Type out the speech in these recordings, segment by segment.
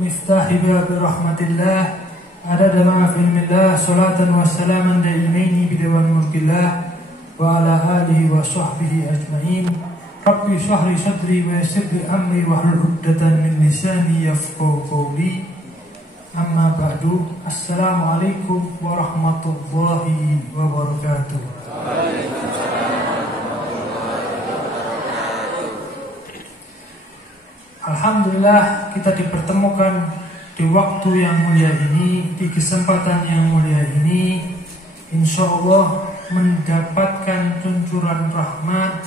مفتاح باب رحمة الله عدد ما في علم الله صلاة وسلاما دائمين بدوام ملك الله وعلى آله وصحبه أجمعين. رب اشرح لي صدري ويسر لي أمري واحلل عقدة من لساني يفقهوا قولي. أما بعد. Assalamualaikum warahmatullahi wabarakatuh. Alhamdulillah kita dipertemukan di waktu yang mulia ini, di kesempatan yang mulia ini, insya Allah mendapatkan cuncuran rahmat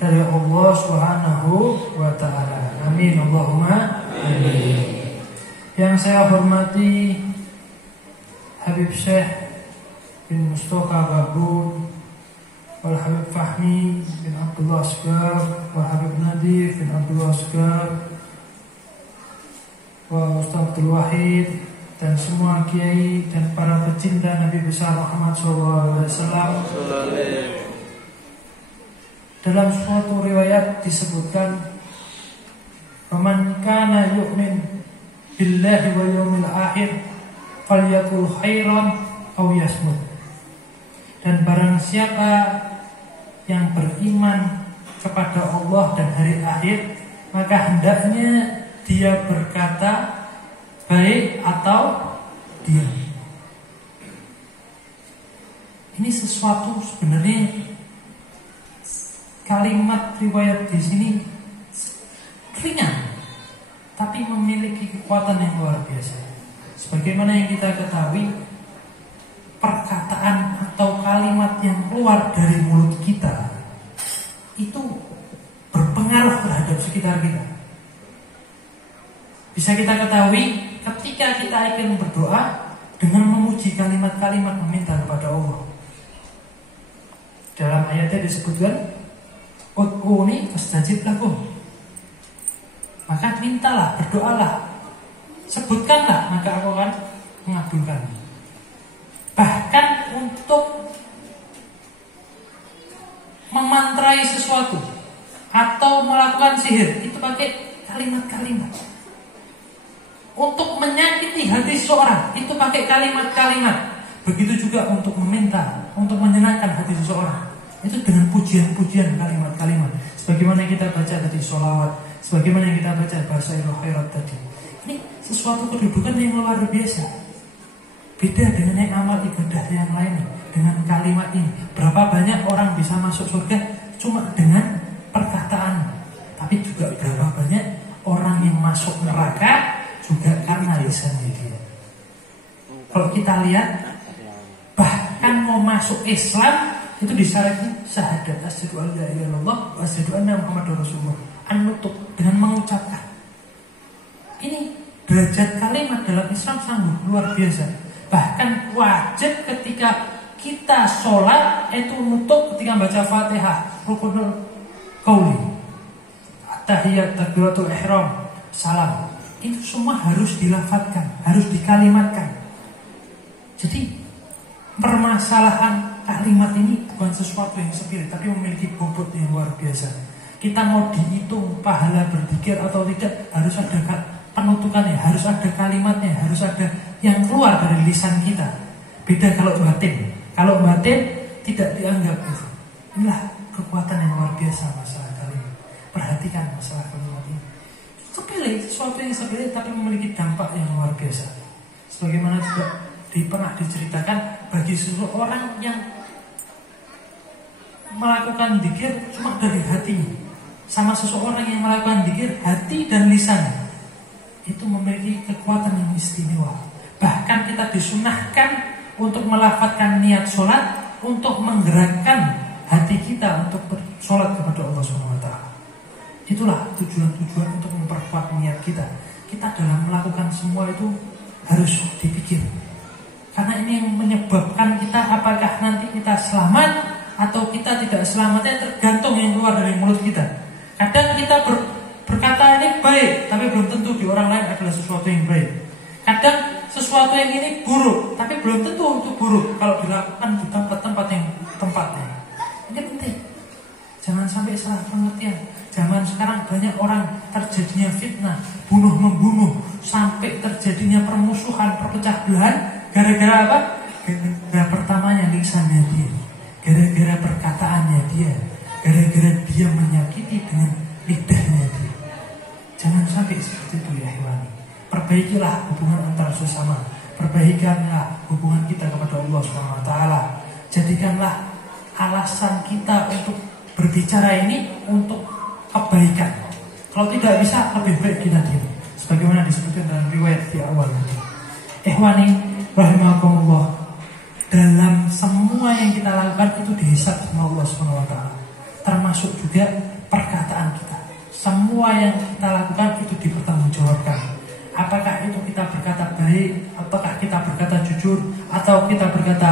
dari Allah Subhanahu wa Ta'ala. Amin Allahumma amin. Yang saya hormati Habib Syekh bin Mustafa Babun, wal Habib Fahmi bin Abdullah Asgar, wal Habib Nadif bin Abdullah Asgar, wa Ustaz Abdul Wahid, dan semua kiai dan para pecinta Nabi besar Muhammad SAW. Dalam suatu riwayat disebutkan, "Faman kana yu'min billahi wal yawmil akhir falyakul khairan aw yasmut." Dan barang siapa yang beriman kepada Allah dan hari akhir, maka hendaknya dia berkata baik atau diam. Ini sesuatu sebenarnya kalimat riwayat di sini ringan, tapi memiliki kekuatan yang luar biasa. Sebagaimana yang kita ketahui, perkataan atau kalimat yang keluar dari mulut kita itu berpengaruh terhadap sekitar kita. Bisa kita ketahui ketika kita ingin berdoa dengan memuji kalimat-kalimat meminta kepada Allah. Dalam ayatnya disebutkan, "Ud'uni astajib lakum." Maka mintalah, berdoalah, sebutkanlah, maka aku akan mengabulkan. Bahkan untuk memantrai sesuatu atau melakukan sihir, itu pakai kalimat-kalimat. Untuk menyakiti hati seseorang, itu pakai kalimat-kalimat. Begitu juga untuk meminta, untuk menyenangkan hati seseorang, itu dengan pujian-pujian kalimat-kalimat. Sebagaimana kita baca tadi sholawat, sebagaimana yang kita baca bahasa khairat tadi. Ini sesuatu kedudukan yang luar biasa. Beda dengan yang amal ibadah yang lain. Dengan kalimat ini, berapa banyak orang bisa masuk surga cuma dengan perkataan. Tapi juga berapa banyak orang yang masuk neraka juga karena lisannya dia. Kalau kita lihat, bahkan mau masuk Islam itu disyaratkan syahadat asyhadu an la ilaha illallah wa asyhadu anna muhammadar rasulullah, an-nutq, dengan mengucapkan. Ini derajat kalimat dalam Islam sangat luar biasa. Bahkan wajib ketika kita sholat itu nutq, ketika baca Fatihah, rukunul qauli, at-tahiyat, takbiratul ihram, salam, itu semua harus dilafadzkan, harus dikalimatkan. Jadi permasalahan kalimat ini bukan sesuatu yang sepele, tapi memiliki bobot yang luar biasa. Kita mau dihitung pahala berzikir atau tidak, harus ada penutukannya, harus ada kalimatnya, harus ada yang keluar dari lisan kita. Beda kalau batin. Kalau batin tidak dianggap itu. Inilah kekuatan yang luar biasa masalah kalimat. Perhatikan masalah kalimat ini. Sepele, sesuatu yang sepele tapi memiliki dampak yang luar biasa. Sebagaimana juga pernah diceritakan bagi seseorang yang melakukan dzikir cuma dari hati, sama seseorang yang melakukan dzikir hati dan lisan, itu memiliki kekuatan yang istimewa. Bahkan kita disunahkan untuk melafadzkan niat sholat, untuk menggerakkan hati kita untuk bersolat kepada Allah SWT. Itulah tujuan-tujuan untuk memperkuat niat kita. Kita dalam melakukan semua itu harus dipikir, karena ini yang menyebabkan kita apakah nanti kita selamat atau kita tidak selamatnya tergantung yang keluar dari mulut kita. Kadang kita berkata ini baik, tapi belum tentu di orang lain adalah sesuatu yang baik. Kadang sesuatu yang ini buruk, tapi belum tentu itu buruk kalau dilakukan di tempat-tempat yang tempatnya. Ini penting. Jangan sampai salah pengertian. Zaman sekarang banyak orang terjadinya fitnah, bunuh-membunuh, sampai perpecah belahan gara-gara apa? Gara-gara pertamanya lisannya dia, gara-gara perkataannya dia, gara-gara dia menyakiti dengan lidahnya dia. Jangan sampai seperti itu ya ikhwani. Perbaikilah hubungan antar sesama, perbaikanlah hubungan kita kepada Allah Subhanahu wa taala. Jadikanlah alasan kita untuk berbicara ini untuk kebaikan. Kalau tidak bisa, lebih baik kita diam. Sebagaimana disebutkan dalam riwayat di awal tadi. Ikhwani rahimakumullah, dalam semua yang kita lakukan itu dihisab sama Allah Subhanahu wa taala. Termasuk juga perkataan kita. Semua yang kita lakukan itu dipertanggungjawabkan. Apakah itu kita berkata baik, apakah kita berkata jujur, atau kita berkata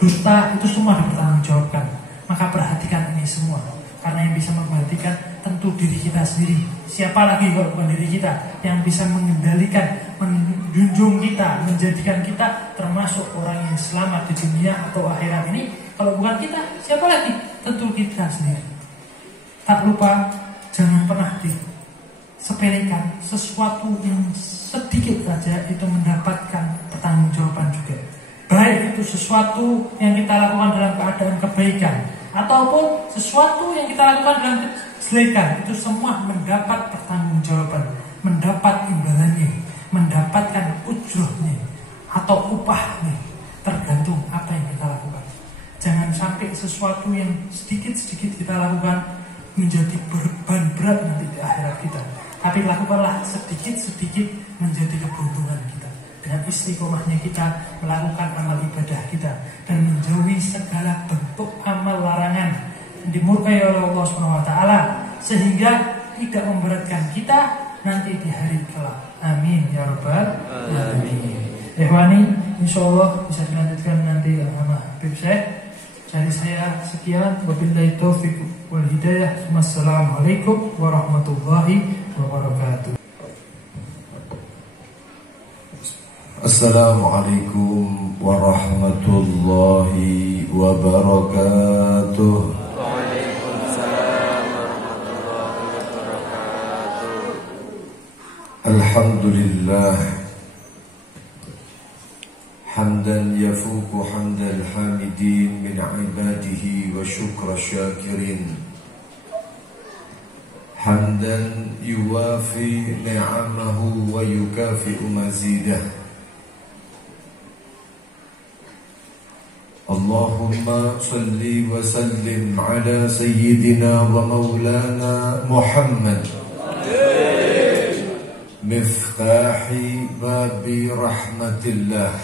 dusta, itu semua dipertanggungjawabkan. Maka perhatikan ini semua, karena yang bisa memperhatikan tentu diri kita sendiri. Siapa lagi kalau bukan diri kita yang bisa mengendalikan, menjunjung kita, menjadikan kita termasuk orang yang selamat di dunia atau akhirat ini? Kalau bukan kita, siapa lagi? Tentu kita sendiri. Tak lupa, jangan pernah disepelekan sesuatu yang sedikit saja itu mendapatkan pertanggungjawaban juga. Baik itu sesuatu yang kita lakukan dalam keadaan kebaikan ataupun sesuatu yang kita lakukan dalam kejelekan, itu semua mendapat pertanggungjawaban, mendapat imbalannya, mendapatkan ujrohnya atau upahnya, tergantung apa yang kita lakukan. Jangan sampai sesuatu yang sedikit-sedikit kita lakukan menjadi beban berat nanti di akhirat kita. Tapi lakukanlah sedikit-sedikit menjadi keberuntungan kita. Dengan istiqomahnya kita melakukan amal ibadah kita dan menjauhi segala bentuk amal larangan yang dimurkai oleh Allah Subhanahu wa taala, sehingga tidak memberatkan kita nanti di hari kelak. Amin ya rabbal alamin. Ikhwani, insyaallah bisa dilanjutkan nanti sama Habib Syekh. Dari saya sekian, wabillahi taufiq wal hidayah. Wassalamualaikum warahmatullahi wabarakatuh. Assalamualaikum warahmatullahi wabarakatuh. Waalaikumsalam warahmatullahi wabarakatuh. Alhamdulillah, hamdan yafuku hamdal hamidin min ibadihi wa syukra syakirin, hamdan yuwafi ni'amahu wa yukafi'u mazidah. Allahumma salli wa sallim ala sayyidina wa maulana Muhammad, miftahi babi rahmatillah,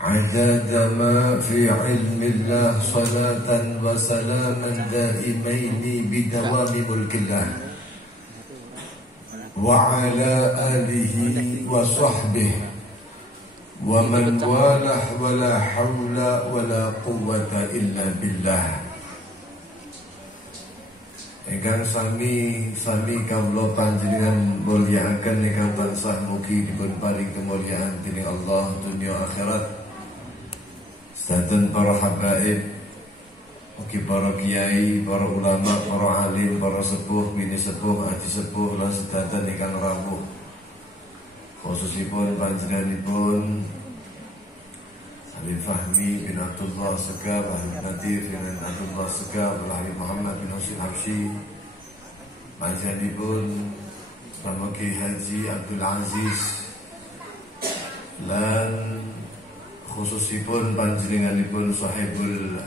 adada ma fi ilmillah, salatan wa salaman daimaini bidawami mulkillah, wa ala alihi wa sahbihi wa man walah wa la hawla wa la quwwata illa billah. Ingkang sami kawula panjenengan mulyakaken ingkang tansah mugi dipun paring kemuliaan dening Allah dunya akhirat. Sedanten para habaib, mugi para kiai, para ulama, para alim, para sepuh, bini sepuh, aji sepuh lan sedanten ingkang rawuh, khususipun panjenenganipun Habib Fahmi bin Abdullah Segaf, Habib Nadir bin Abdullah Segaf, Habib Muhammad bin Husin Habsyi, panjenenganipun Bapak Kiai Haji Abdul Aziz, lan khususipun panjenenganipun sahibul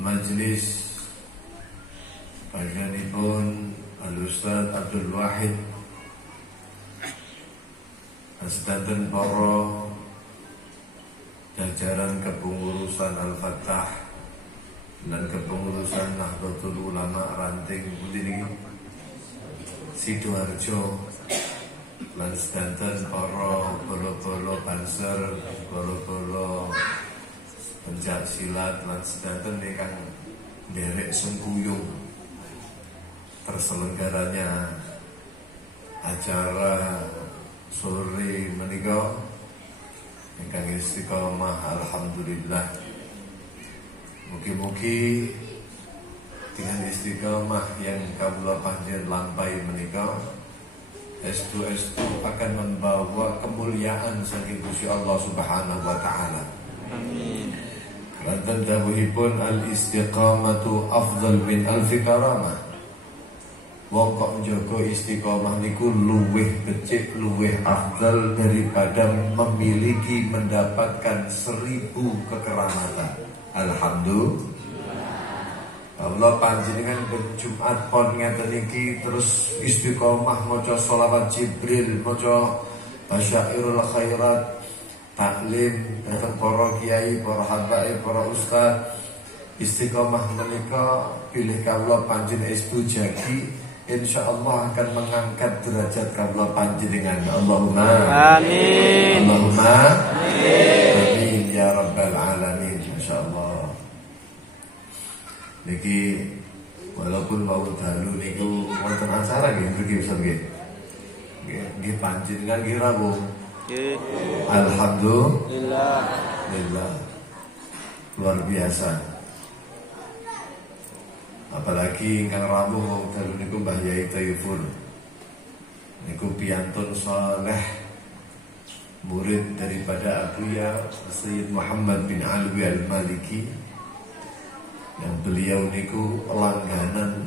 majlis, panjenenganipun Al-Ustaz Abdul Wahid, sedanten para jajaran kepengurusan Al-Fatah dan kepengurusan Nahdlatul Ulama ranting pundi niki Sidoarjo, lan sedanten para bolo-bolo Banser, bolo-bolo pencak silat, lan sedanten ingkang nderek sengkuyung terselenggaranya acara sore menika ingkang istiqomah, alhamdulillah. Mugi-mugi dengan istiqomah yang kawula panjenengan lampahi menika estu akan membawa kemuliaan saking Gusti Allah Subhanahu wa taala. Amin. Lantan dawuhipun al-istiqamatu afdal min alfi karamah. Wong kok njaga istiqomah niku luwih becik, luwih afdal daripada memiliki mendapatkan 1000 kekeramatan. Alhamdulillah. Allah panjenengan Jumat pon ngeten iki terus istiqomah maca sholawat Jibril, maca basyairul khairat, taklim datang para kiai, para habaib, para ustaz. Istiqomah menika pilih kawula panjenengan estu jagi, insyaallah akan mengangkat derajat kawula panjenengan. Allahumma Amin. Allahumma amin ya rabbal alamin insyaallah. Niki walaupun mau dalu niku wonten acara nggih mriki Ustaz nggih. Nggih panjenengan nggih rawuh. Nggih. Alhamdulillah. Luar biasa. Apalagi ingkang rawuh mau dalu niku Mbah Yai Thayyibur. Niku piyantun saleh murid daripada Abuya Sayyid Muhammad bin Alwi Al-Maliki. Yang beliau niku langganan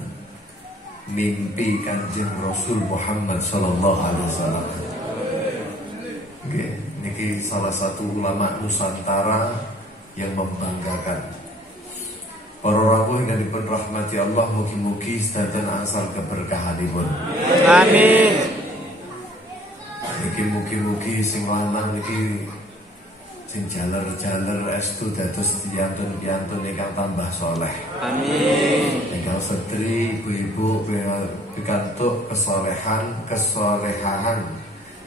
mimpi Kanjeng Rasul Muhammad sallallahu alaihi wasallam. Nggih, niki salah satu ulama Nusantara yang membanggakan. Para rawuh yang dipun rahmati Allah, mugi-mugi sedanten angsal keberkahanipun. Amin. Niki mugi-mugi sing lanang niki sing jaler-jaler estu dados piyantun ingkang tambah soleh. Amin. Ingkang setri ibu-ibu pikantuk kesolehan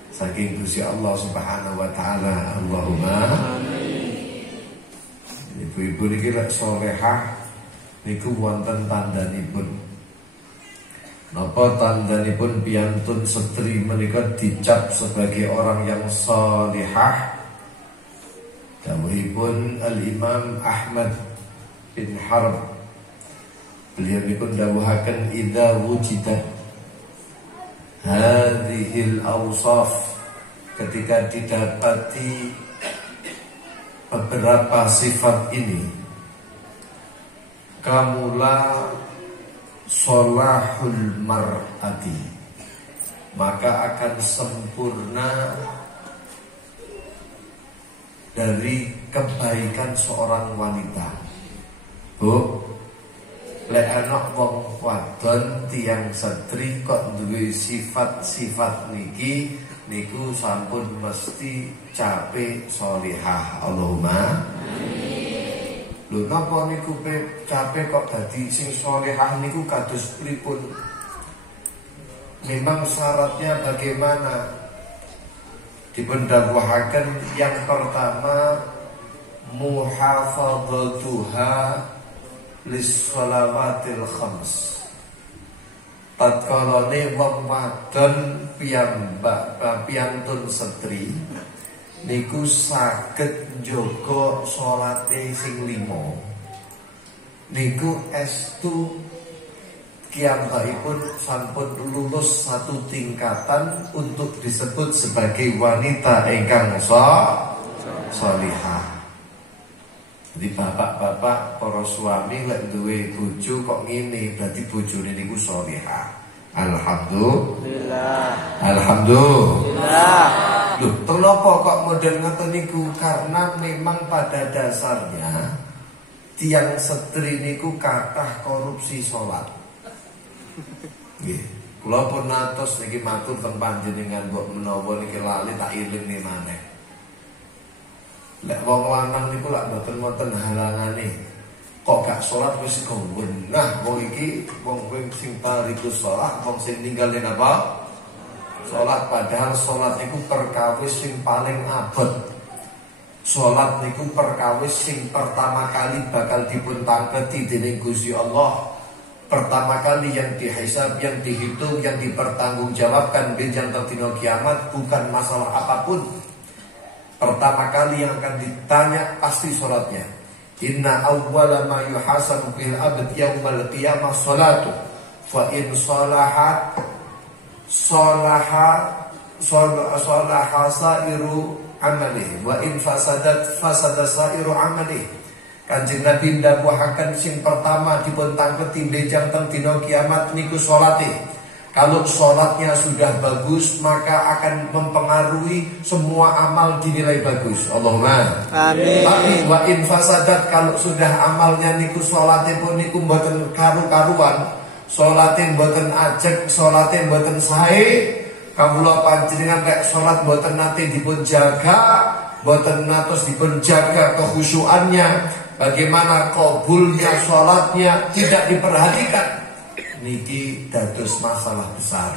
saking Gusti Allah Subhanahu wa taala. Allahumma amin. Ibu-ibu niki lek solehah niku wonten tandhanipun. Napa tandhanipun piyantun setri menika dicap sebagai orang yang solihah? Dawuhipun Al-Imam Ahmad bin Harb, beliau pun dawuhaken idza wujidat hadhil awsaf, ketika didapati beberapa sifat ini, kamula solahul mar'ati, maka akan sempurna dari kebaikan seorang wanita. Bu, lek anak wong wadon tiyang setri kok duwe sifat-sifat niki niku sampun mesti cape solihah. Allahumma amin. Lho napa niku cape kok dadi sing solihah niku kados pripun? Memang syaratnya bagaimana? Dipendakwahaken yang pertama muhafadzatuha lis-shalawatil khams. Tatkalane wong wadon piyantun setri niku saged njaga salate sing 5. Niku estu kiyambakipun sampun lulus satu tingkatan untuk disebut sebagai wanita ingkang salihah. Jadi bapak-bapak para suami lek duwe bojo kok ngene berarti bojone niku salihah. Alhamdulillah. Alhamdulillah. Loh, kenapa kok model ngoten niku? Karena memang pada dasarnya tiang setri niku kathah korupsi salat. Nggih, kula pun natos niki matur teng panjenengan mbok menawa niki lali tak ilingne maneh. Lek wong lanang niku lak mboten halangane. Kok gak salat wis gonggon. Nah, wong iki wong sing tariku salat, wong sing ninggalin apa? Salat, padahal salat niku perkawis sing paling abot. Salat niku perkawis sing pertama kali bakal dipun tangketi dening Gusti Allah. Pertama kali yang dihisab, yang dihitung, yang dipertanggungjawabkan benjang terdino kiamat bukan masalah apapun. Pertama kali yang akan ditanya pasti sholatnya. Inna awwala ma yuhasabu bil abd yaumal qiyamah sholatu. Fa in sholahat Salaha sairu amali wa in fasada sairu amali. Kanjeng Nabi ndhawuhaken sing pertama dipun tangketi jam teng dina kiamat niku salate. Kalau sholatnya sudah bagus, maka akan mempengaruhi semua amal dinilai bagus. Allahumma amin. Tapi wa in fasadat, kalau sudah amalnya niku sholatnya pun niku mboten karu-karuan, sholatnya mboten ajek, sholatnya mboten sae, kawula panjenengan rek sholat mboten nate dipun jaga, mboten natos dipun jaga kekhusyuannya, bagaimana qabulnya sholatnya tidak diperhatikan, niki dados masalah besar.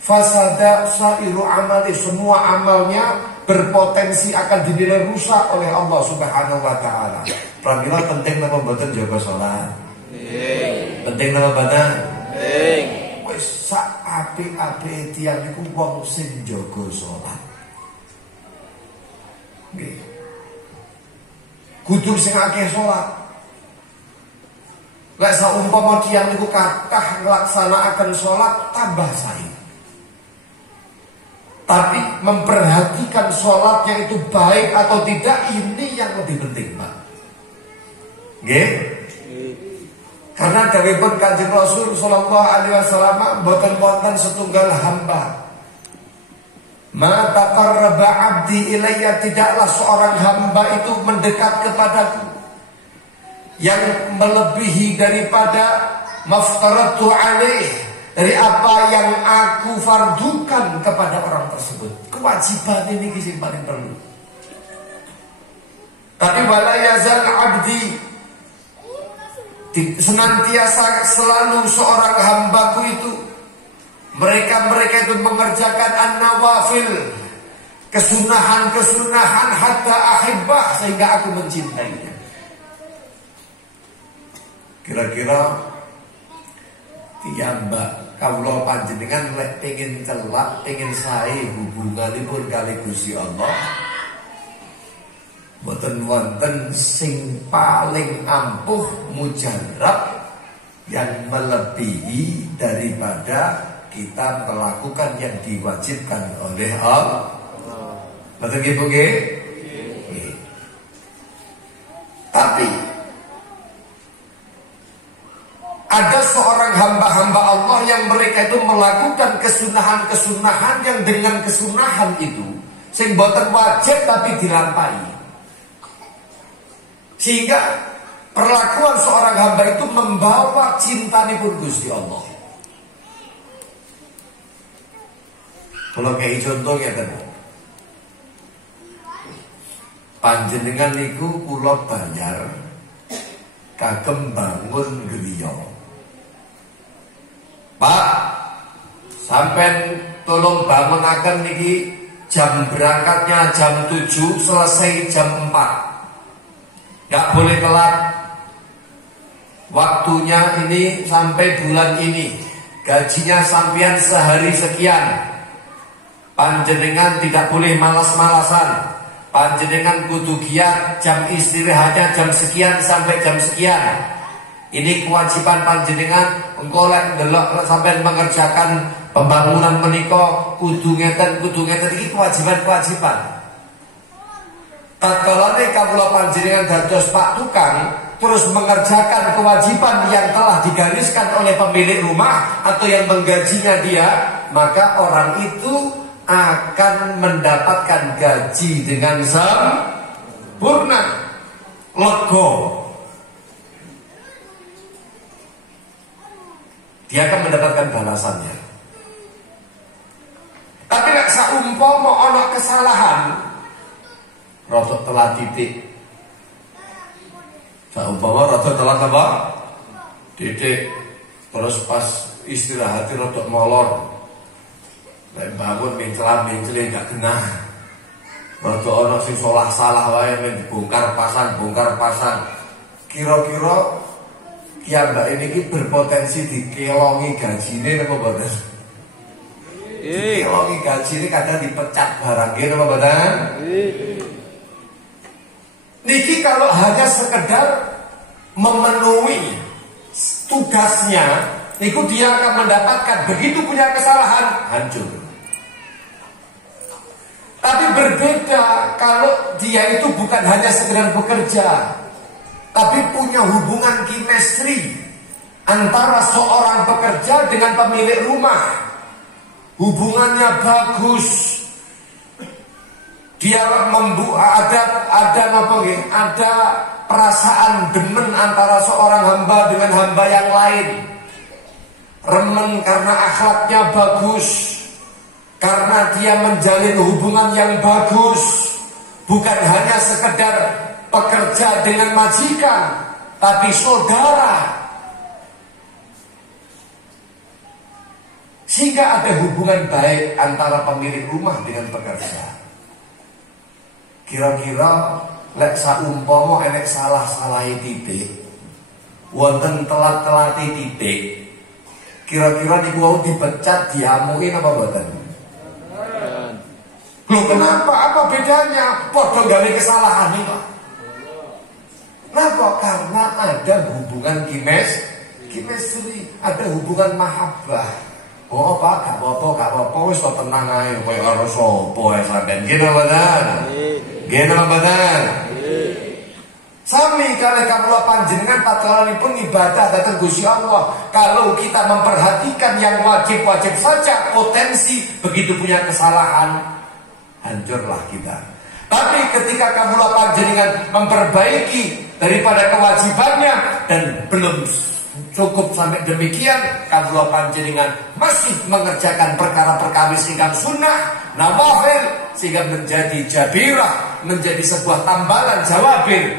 Fasada sairu amali, semua amalnya berpotensi akan dinilai rusak oleh Allah Subhanahu wa taala. Pramila penting napa mboten jaga salat? Penting napa mboten? Wis sak apik-apike tiyang niku wong sing jaga salat. Nggih. Kudu sing akeh salat. Lek saumpama tiyang niku kathah nglaksanakaken salat tambah sae. Tapi memperhatikan salatnya itu baik atau tidak, ini yang lebih penting, Pak. Nggih? Karena dawuhipun Kanjeng Rasul sallallahu alaihi wasallam, boten wonten setunggal hamba ma taqarraba 'abdi ilayya, tidaklah seorang hamba itu mendekat kepadaku yang melebihi daripada maftaratu alaih, dari apa yang aku fardukan kepada orang tersebut. Kewajiban ini yang paling perlu. Tapi wala yazal abdi, senantiasa selalu seorang hambaku itu, mereka itu mengerjakan an-nawafil, kesunahan hatta ahibbah, sehingga aku mencintainya. Kira-kira tiyambak kawula panjenengan lek pengin celak, pengin sae hubunganipun kali Gusti Allah, boten wonten sing paling ampuh mujarab yang melebihi daripada kita melakukan yang diwajibkan oleh Allah. Boten nggih nggih? Tapi ada seorang hamba-hamba Allah yang mereka itu melakukan kesunahan yang dengan kesunahan itu sing boten wajib tapi dilampahi, sehingga perlakuan seorang hamba itu membawa cintanipun Gusti Allah. Kalau kayak contoh ya kan, panjenengan niku kula bayar kagem bangun griya. Pak, sampai tolong bangunaken niki jam berangkatnya jam 7, selesai jam 4. Gak boleh telat. Waktunya ini sampai bulan ini. Gajinya sampean sehari sekian. Panjenengan tidak boleh malas-malasan. Panjenengan kudu giat, jam istirahatnya jam sekian sampai jam sekian. Ini kewajiban panjenengan. Engko lek ndelok sampean mengerjakan pembangunan menika kudu ngeten iki kewajiban. Tatkala kawula panjenengan dados Pak Tukang, terus mengerjakan kewajiban yang telah digariskan oleh pemilik rumah atau yang menggajinya dia, maka orang itu akan mendapatkan gaji dengan sempurna, lega. Dia akan mendapatkan balasannya. Tapi nek saumpama ana kesalahan, rodok telat titik. Saumpama rodok telat apa? Titik. Terus pas istirahat rodok molor. Nek bangun mencela-mencele gak genah. Rodok ana sing salah wae men bongkar pasang. Kira-kira mbak ini berpotensi dikelongi gajine apa mboten? Kelongi gajine kadang dipecat barangnya apa mboten? Niki kalau hanya sekedar memenuhi tugasnya, itu dia akan mendapatkan, begitu punya kesalahan, hancur. Tapi berbeda kalau dia itu bukan hanya sekedar bekerja, tapi punya hubungan chemistry antara seorang pekerja dengan pemilik rumah. Hubungannya bagus. Dia ada perasaan demen antara seorang hamba dengan hamba yang lain. Remen karena akhlaknya bagus, karena dia menjalin hubungan yang bagus, bukan hanya sekedar pekerja dengan majikan, tapi saudara. Sehingga ada hubungan baik antara pemilik rumah dengan pekerja. Kira-kira lek saumpama enek salah-salahi titik, wonten telat-telati titik, kira-kira niku wau dipecat, diamuin apa mboten? Loh kenapa? Apa bedanya? Padha gawe kesalahan iki. Kenapa? Karena ada hubungan chemistry, ada hubungan mahabbah. Oh Pak, gak apa-apa, wis tenang ae, kowe karo sapa ae sampean. Gene mboten? Gene mboten? Sami kalih kawula panjenengan patalanipun ibadah dhateng Gusti Allah. Kalau kita memperhatikan yang wajib-wajib saja, potensi begitu punya kesalahan, hancurlah kita. Tapi ketika kawula panjenengan memperbaiki daripada kewajibannya dan belum cukup sampai demikian, kawula panjenengan masih mengerjakan perkara-perkara ingkang sunnah, nawafil, sehingga menjadi jabirah, menjadi sebuah tambalan jawabir,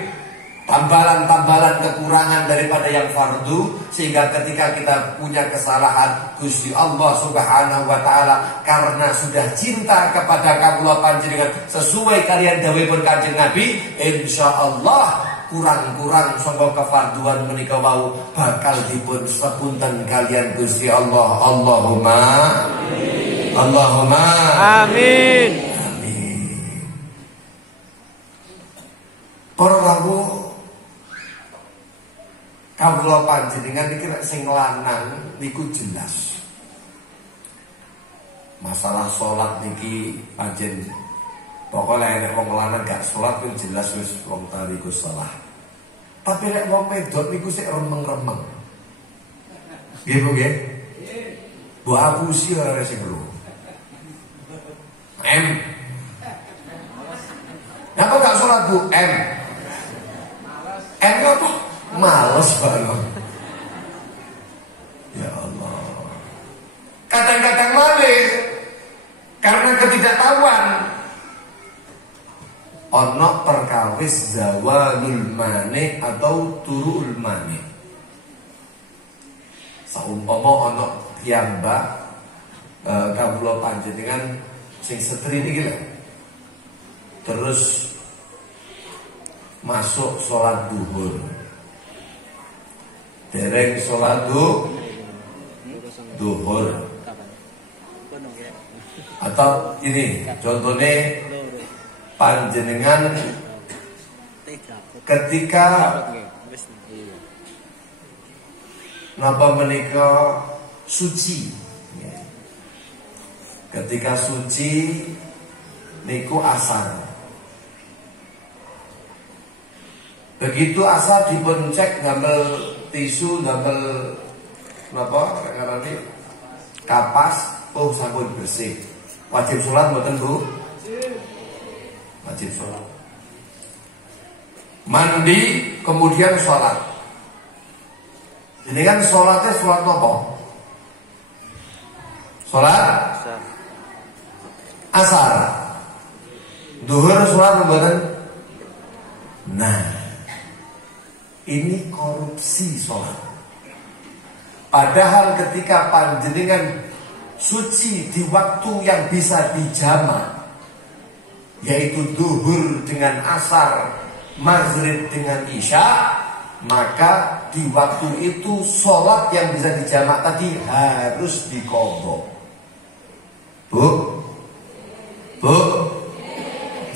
tambalan-tambalan kekurangan daripada yang fardu, sehingga ketika kita punya kesalahan, Gusti Allah Subhanahu wa taala karena sudah cinta kepada kawula panjenengan sesuai kalian dawuhipun Kanjeng Nabi, insyaallah kurang-kurang sangka kefarduan menika wau bakal dipun sepunten kalian Gusti Allah. Allahumma amin. Allahumma Amin. Amin. Para rawuh, kawula panjenengan iki nek sing lanang niku jelas. Masalah salat niki panjen pokoknya nek wong lanang gak salat ku jelas wis wong tariku salah. Tapi nek wong wedok niku sik remeng-remeng. Nggih Bu nggih? Bu apusi ora sing lho. Napa gak salat Bu? Apa? Males banget. Ya Allah. Kadang-kadang malih karena ketidaktahuan. Ono perkawis zawalul mani atau turul mani. Saumpama ono piyambak kawula panjenengan sing setri niki lho. Terus masuk sholat duhur. Dereng sholat duhur. Atau ini contohnya panjenengan ketika napa menika suci, ketika suci niku asar. Begitu asar dipun cek ngambil tisu, ngambil napa ngarani kapas, oh sampun bersih. Wajib sholat mboten Bu? Wajib sholat. Mandi kemudian sholat. Ini kan sholatnya sholat apa? Sholat asar. Duhur sholat mboten? Nah, ini korupsi sholat. Padahal ketika panjenengan suci di waktu yang bisa dijamak, yaitu duhur dengan asar, maghrib dengan isya, maka di waktu itu sholat yang bisa dijamak tadi harus diqadha. Bu,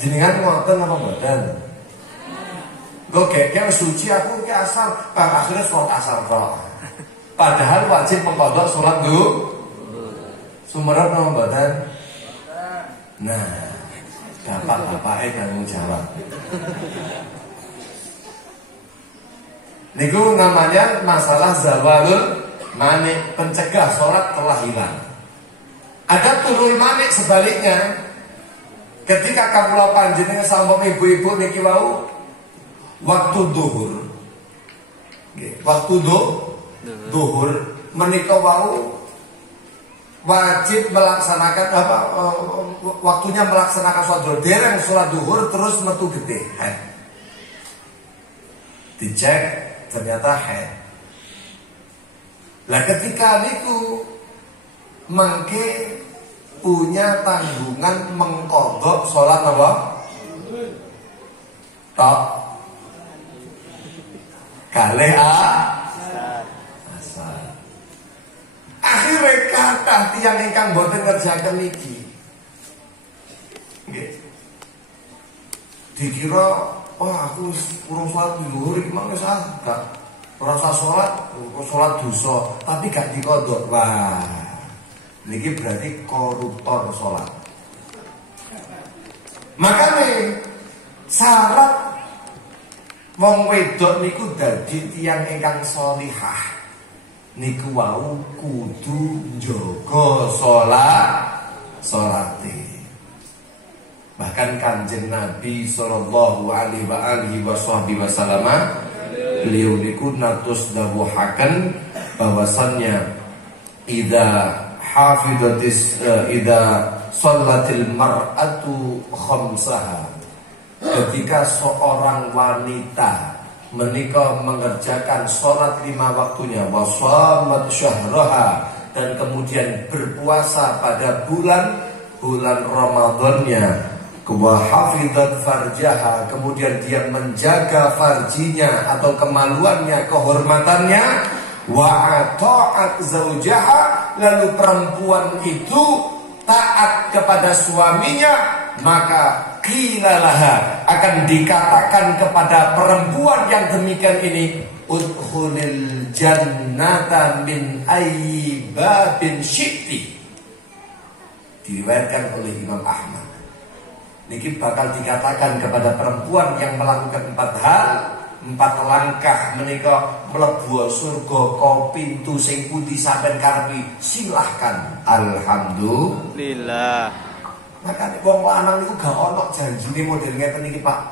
jenengan ngoten apa mboten? Kok kayak suci aku ke asar, akhirnya sholat asar kok. Padahal wajib mengqadha sholat zuhur. Sumerep napa mboten? Nah, bapak-bapake tanggung jawab. Niku namanya masalah zawalul mani, pencegah sholat telah hilang. Ada turul mani sebaliknya. Ketika kawula panjenengan sama ibu-ibu niki wau waktu duhur. Nggih, waktu duhur menika wau wajib melaksanakan waktunya melaksanakan sholat duhur. Dereng sholat duhur terus metu gede. Dicek ternyata haid. Lah ketika niku mangke punya tanggungan mengqadha sholat apa? Tok. Kalih asar. Akhire kathah tiyang ingkang boten ngerjaken niki. Nggih. Dikira aku kurang sholat zuhur iki mangke gak rasa sholat dosa, tapi gak dikodok. Wah, niki berarti koruptor sholat. Makanya syarat wong wedok niku dadi tiyang ingkang sholihah niku wau kudu njaga sholate. Bahkan Kanjeng Nabi sallallahu alaihi wasallam beliau niku natus dawuhaken bahwasannya idza shallatil mar'atu khamsaha, ketika seorang wanita menika mengerjakan sholat 5 waktunya, wa shamat syahraha, dan kemudian berpuasa pada bulan Ramadannya, wa hafizat farjaha, kemudian dia menjaga farjinya atau kemaluannya, kehormatannya, wa ata'at zaujaha, lalu perempuan itu taat kepada suaminya, maka qilalaha, akan dikatakan kepada perempuan yang demikian ini, udkhulil jannata min ayyi babin syi'ti. Diriwayatkan oleh Imam Ahmad. Niki bakal dikatakan kepada perempuan yang melakukan 4 hal, 4 langkah menika mlebu surga, ko pintu sing pundi sampean karepi, silahkan. Alhamdulillah. Makane wong lanang niku gak ono janjine model ngeten iki, Pak.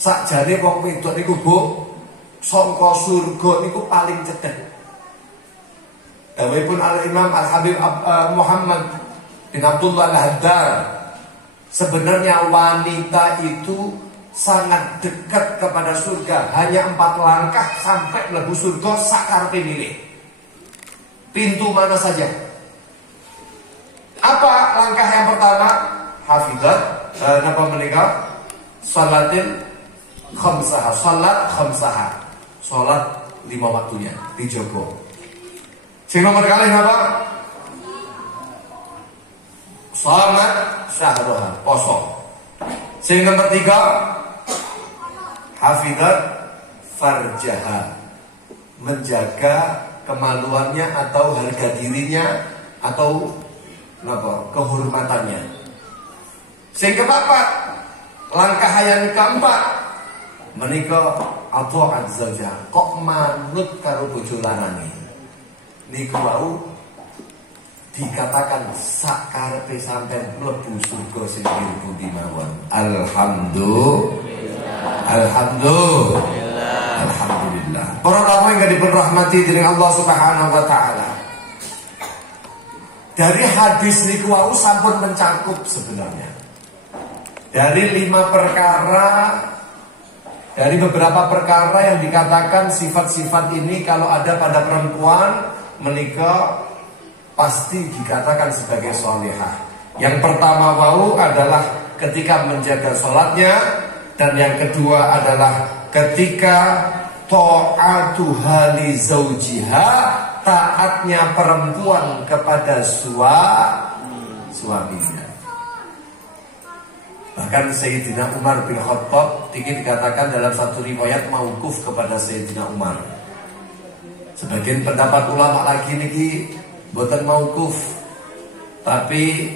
Sakjane wong wedok niku, Bu, sangka surga niku paling cedhek. Dawuhipun Al-Imam Al-Habib Muhammad bin Abdullah Al-Haddad, sebenarnya wanita itu sangat dekat kepada surga, hanya 4 langkah sampai mlebu surga sakarepe milih. Pintu mana saja. Apa langkah yang pertama? Hafizat napa menika? Salatil khamsah, salat khamsah. Salat 5 waktunya dijogo. Sing nomor kalih napa? Shamat syahroha, poso. Sing nomor 3, hafizat farjaha, menjaga kemaluannya atau harga dirinya atau apa, kehormatannya. Sing keempat, langkah yang keempat menika ata'at zaujah, kok manut karo bojo lanange. Niku wau dikatakan sakarepe sampean mlebu surga sing pundi mawon. Alhamdulillah. Para tamu yang diberahmati dening Allah Subhanahu wa taala. Dari hadis niku wau sampun mencakup sebenarnya. Dari 5 perkara, dari beberapa perkara yang dikatakan sifat-sifat ini kalau ada pada perempuan menikah pasti dikatakan sebagai sholihah. Yang pertama wau adalah ketika menjaga sholatnya, dan yang kedua adalah ketika ta'atuha li zaujiha, taatnya perempuan kepada suaminya. Bahkan Sayyidina Umar bin Khattab dikatakan dalam satu riwayat mauquf kepada Sayyidina Umar. Sebagian pendapat ulama lagi niki boten mauquf, tapi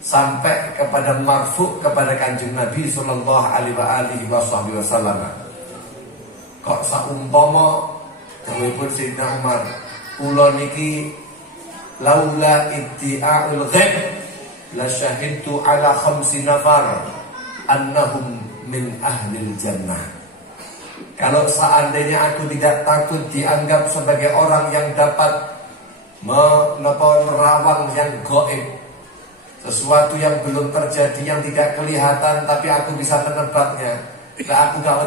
sampai kepada marfu kepada Kanjeng Nabi sallallahu alaihi wasallam. Kok saumpama dawuhipun Sayyidina Umar, kula niki laula iddi'aul ghaib la syahidtu ala 5 nafar annahum min ahlil jannah. Kalau seandainya aku tidak takut dianggap sebagai orang yang dapat menerawang yang gaib, sesuatu yang belum terjadi, yang tidak kelihatan, tapi aku bisa menebaknya, nah aku gak